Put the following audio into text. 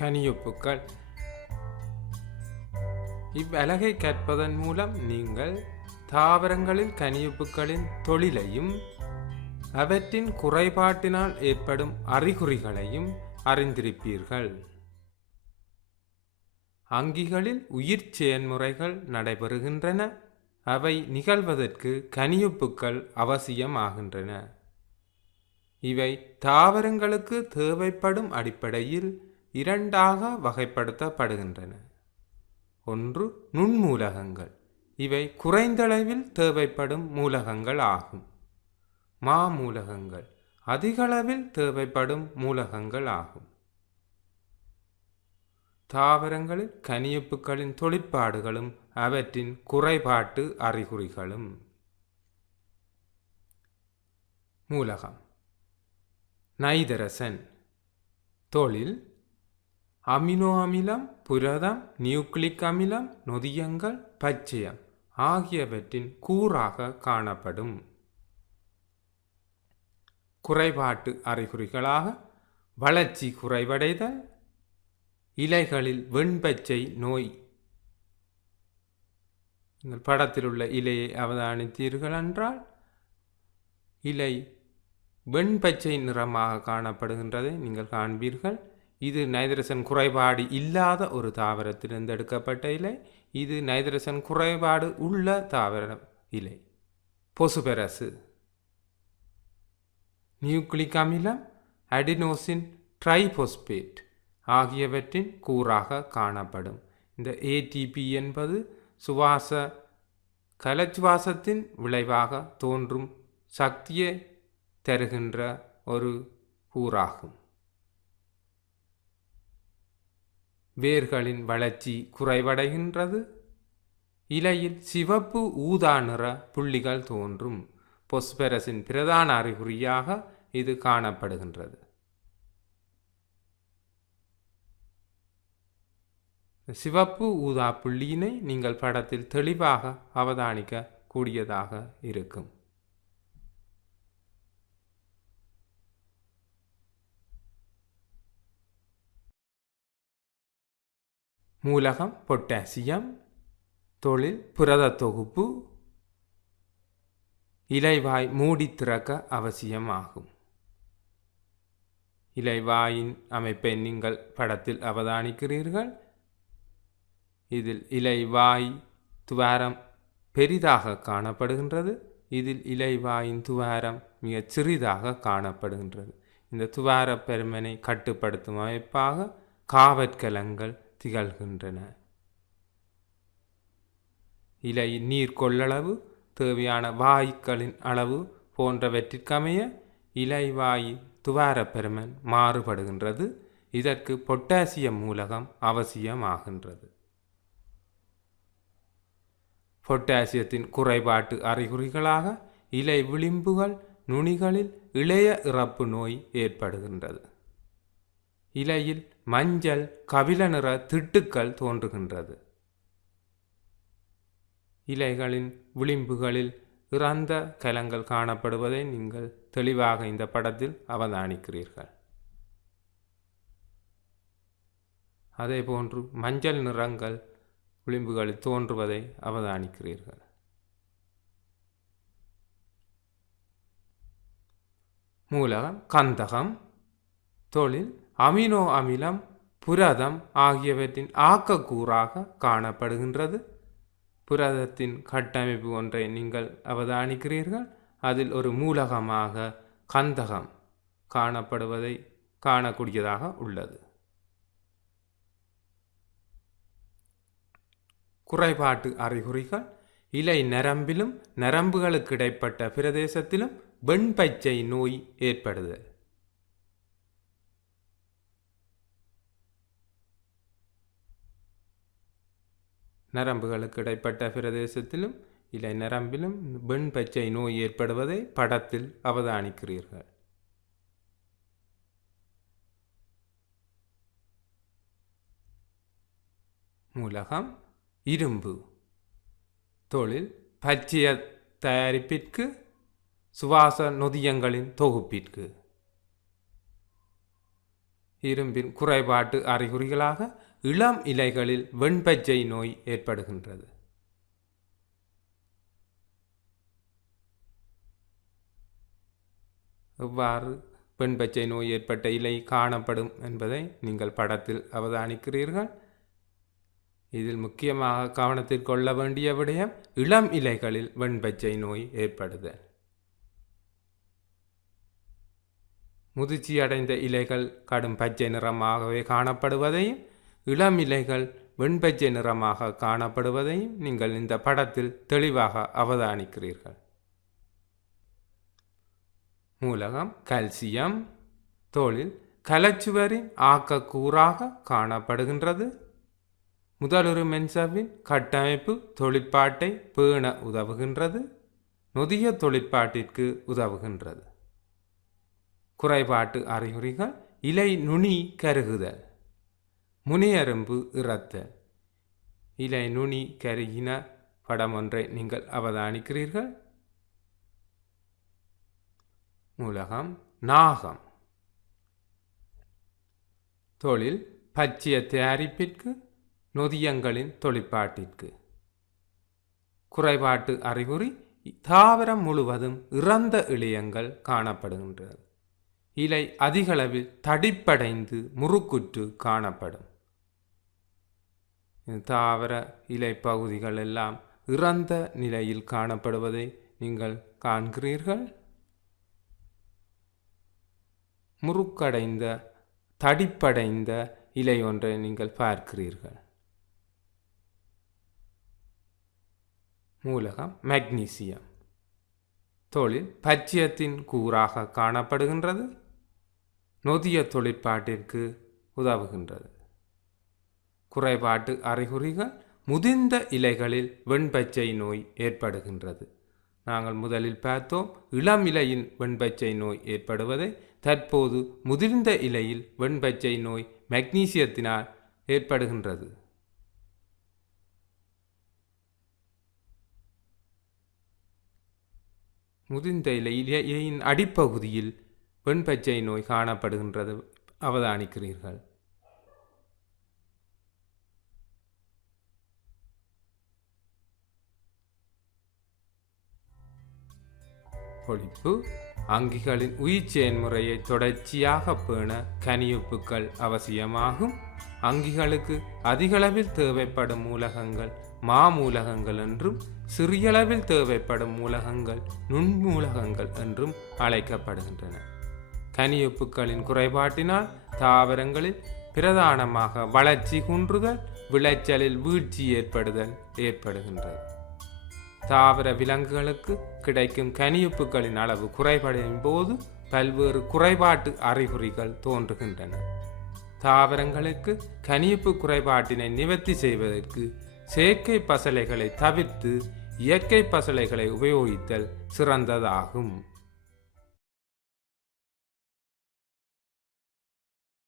கனியொப்புக்கள். இவ்வலகை கற்பதன் மூலம் நீங்கள் தாவரங்களில் கனியொப்புக்களின் தொழிலையும் அவற்றின் குறைபாட்டினால் ஏற்படும் அறிகுறிகளையும் அறிந்திருப்பீர்கள். அங்கிகளில் உயிர் செயன்முறைகள் நடைபெறுகின்றன. அவை நிகழ்வதற்கு கனியொப்புக்கள் அவசியமாகின்றன. இவை தாவரங்களுக்கு தேவைப்படும் அடிப்படையில் இரண்டாக வகைப்படுத்தப்படுகின்றன. ஒன்று, நுண்மூலகங்கள். இவை குறைந்தளவில் தேவைப்படும் மூலகங்கள் ஆகும். மாமூலகங்கள் அதிகளவில் தேவைப்படும் மூலகங்கள் ஆகும். தாவரங்களில் கனியொப்புக்களின் தொழிற்பாடுகளும் அவற்றின் குறைபாட்டு அறிகுறிகளும். மூலகம். நைதரசன். தொழில் அமினோ அமிலம், புரதம், நியூக்ளிக் அமிலம், நொதியங்கள், பச்சையம் ஆகியவற்றின் கூறாக காணப்படும். குறைபாட்டு அறிகுறிகளாக வளர்ச்சி குறைவடைதல், இலைகளில் வெண்பச்சை நோய். நீங்கள் படத்தில் உள்ள இலையை அவதானித்தீர்கள் என்றால் இலை வெண்பச்சை நிறமாக காணப்படுகின்றதை நீங்கள் காண்பீர்கள். இது நைதரசன் குறைபாடு இல்லாத ஒரு தாவரத்திலிருந்து எடுக்கப்பட்ட இலை. இது நைதரசன் குறைபாடு உள்ள தாவர இலை. பொசுபெரசு. நியூக்ளிக் அமிலம், அடினோசின் ட்ரைபொஸ்பேட் ஆகியவற்றின் கூறாக காணப்படும். இந்த ஏடிபி என்பது கலச்சுவாசத்தின் விளைவாக தோன்றும் சக்தியை தருகின்ற ஒரு கூறாகும். வேர்களின் வளர்ச்சி குறைவடைகின்றது. இலையில் சிவப்பு ஊதா நிற புள்ளிகள் தோன்றும். பொஸ்பரஸின் பிரதான அறிகுறியாக இது காணப்படுகின்றது. சிவப்பு ஊதா புள்ளியினை நீங்கள் படத்தில் தெளிவாக அவதானிக்க கூடியதாக இருக்கும். மூலகம் பொட்டாசியம். தொழில் புரத தொகுப்பு. இலைவாய் மூடி திறக்க அவசியமாகும். இலைவாயின் அமைப்பை நீங்கள் படத்தில் அவதானிக்கிறீர்கள். இதில் இலைவாய் துவாரம் பெரிதாக காணப்படுகின்றது. இதில் இலைவாயின் துவாரம் மிகச் சிறிதாக காணப்படுகின்றது. இந்த துவார பெருமனை கட்டுப்படுத்தும் அமைப்பாக காவற்கலங்கள் திகழ்கின்றன. இலையின் நீர் கொள்ளளவு, தேவையான வாயுக்களின் அளவு போன்றவற்றிற்கமைய இலைவாயின் துவார பெருமன் மாறுபடுகின்றது. இதற்கு பொட்டாசியம் மூலகம் அவசியமாகின்றது. பொட்டாசியத்தின் குறைபாட்டு அறிகுறிகளாக இலை விளிம்புகள், நுனிகளில் இளைய இறப்பு நோய் ஏற்படுகின்றது. இலையில் மஞ்சள் கபில நிற திட்டுக்கள் தோன்றுகின்றது. இலைகளின் விளிம்புகளில் இறந்த கலங்கள் காணப்படுவதை நீங்கள் தெளிவாக இந்த படத்தில் அவதானிக்கிறீர்கள். அதே போன்று மஞ்சள் நிறங்கள் விளிம்புகளில் தோன்றுவதை அவதானிக்கிறீர்கள். மூலகம் கந்தகம். தொழில் அமினோ அமிலம், புரதம் ஆகியவற்றின் ஆக்கக்கூறாக காணப்படுகின்றது. புரதத்தின் கட்டமைப்பு ஒன்றை நீங்கள் அவதானிக்கிறீர்கள். அதில் ஒரு மூலகமாக கந்தகம் காணப்படுவதை காணக்கூடியதாக உள்ளது. குறைபாட்டு அறிகுறிகள் இலை நரம்பிலும் நரம்புகளுக்கு இடைப்பட்ட பிரதேசத்திலும் வெண்பச்சை நோய் ஏற்படுதல். நரம்புகளுக்கு இடைப்பட்ட பிரதேசத்திலும் இலை நரம்பிலும் வெண்பச்சை நோய் ஏற்படுவதை படத்தில் அவதானிக்கிறீர்கள். மூலகம் இரும்பு. தொழில் பச்சைய தயாரிப்பிற்கு, சுவாச நொதியங்களின் தொகுப்பிற்கு. இரும்பின் குறைபாட்டு அறிகுறிகளாக இளம் இலைகளில் வெண்பச்சை நோய் ஏற்படுகின்றது. எவ்வாறு வெண்பச்சை நோய் ஏற்பட்ட இலை காணப்படும் என்பதை நீங்கள் படத்தில் அவதானிக்கிறீர்கள். இதில் முக்கியமாக கவனத்தில் கொள்ள வேண்டிய விடயம் இளம் இலைகளில் வெண்பச்சை நோய் ஏற்படுதல். முதிர்ச்சி அடைந்த இலைகள் கடும் பச்சை நிறமாகவே காணப்படுவதையும் இளம் இலைகள் வெண்பச்சை நிறமாக காணப்படுவதையும் நீங்கள் இந்த படத்தில் தெளிவாக அவதானிக்கிறீர்கள். மூலகம் கால்சியம் தோலில் கலச்சுவரின் ஆக்கக்கூறாக காணப்படுகின்றது. முதலுறு மென்சவ்வின் கட்டமைப்பு தொழிற்பாட்டை பேண உதவுகின்றது. நொதிய தொழிற்பாட்டிற்கு உதவுகின்றது. குறைபாட்டு அறிகுறிகள் இலை நுனி கருகுதல், முனையரும்பு இறத்தல். இலை நுனி கருகின படம் ஒன்றை நீங்கள் அவதானிக்கிறீர்கள். மூலகம் நாகம் தொழில் பச்சிய தயாரிப்பிற்கு நொதியங்களின் தொழிற்பாட்டிற்கு. குறைபாட்டு அறிகுறி தாவரம் முழுவதும் இறந்த இழையங்கள் காணப்படுகின்றது. இலை அதிகளவில் தடிப்படைந்து முறுக்குற்று காணப்படும். தாவர இலை பகுதிகள் எல்லாம் இறந்த நிலையில் காணப்படுவதை நீங்கள் காண்கிறீர்கள். முறுக்கடைந்த தடிப்படைந்த இலை ஒன்றை நீங்கள் பார்க்கிறீர்கள். மூலகம் மெக்னீசியம் தொழில் பச்சியத்தின் கூறாக காணப்படுகின்றது. நொதிய தொழிற்பாட்டிற்கு உதவுகின்றது. குறைபாட்டு அறிகுறிகள் முதிர்ந்த இலைகளில் வெண்பச்சை நோய் ஏற்படுகின்றது. நாங்கள் முதலில் பார்த்தோம் இளம் இலையில் வெண்பச்சை நோய் ஏற்படுவதை. தற்போது முதிர்ந்த இலையில் வெண்பச்சை நோய் மெக்னீசியத்தினால் ஏற்படுகின்றது. முதிர்ந்த இலையின் அடிப்பகுதியில் வெண்பச்சை நோய் காணப்படுகின்றது அவதானிக்கிறீர்கள். பொழிப்பு அங்கிகளின் உயிர் செயல்முறையை தொடர்ச்சியாக பேண கனியுப்புக்கள் அவசியமாகும். அங்கிகளுக்கு அதிகளவில் தேவைப்படும் மூலகங்கள் மாமூலகங்கள் என்றும் சிறியளவில் தேவைப்படும் மூலகங்கள் நுண்மூலகங்கள் என்றும் அழைக்கப்படுகின்றன. கனியுப்புக்களின் குறைபாட்டினால் தாவரங்களில் பிரதானமாக வளர்ச்சி குன்றுதல், விளைச்சலில் வீழ்ச்சி ஏற்படுகின்றது. தாவர விலங்குகளுக்கு கிடைக்கும் கனியுப்புக்களின் அளவு குறைபடும் போது பல்வேறு குறைபாட்டு அறிகுறிகள் தோன்றுகின்றன. தாவரங்களுக்கு கனியுப்பு குறைபாட்டினை நிவர்த்தி செய்வதற்கு செயற்கை பசலைகளை தவிர்த்து இயற்கை பசலைகளை உபயோகித்தல் சிறந்ததாகும்.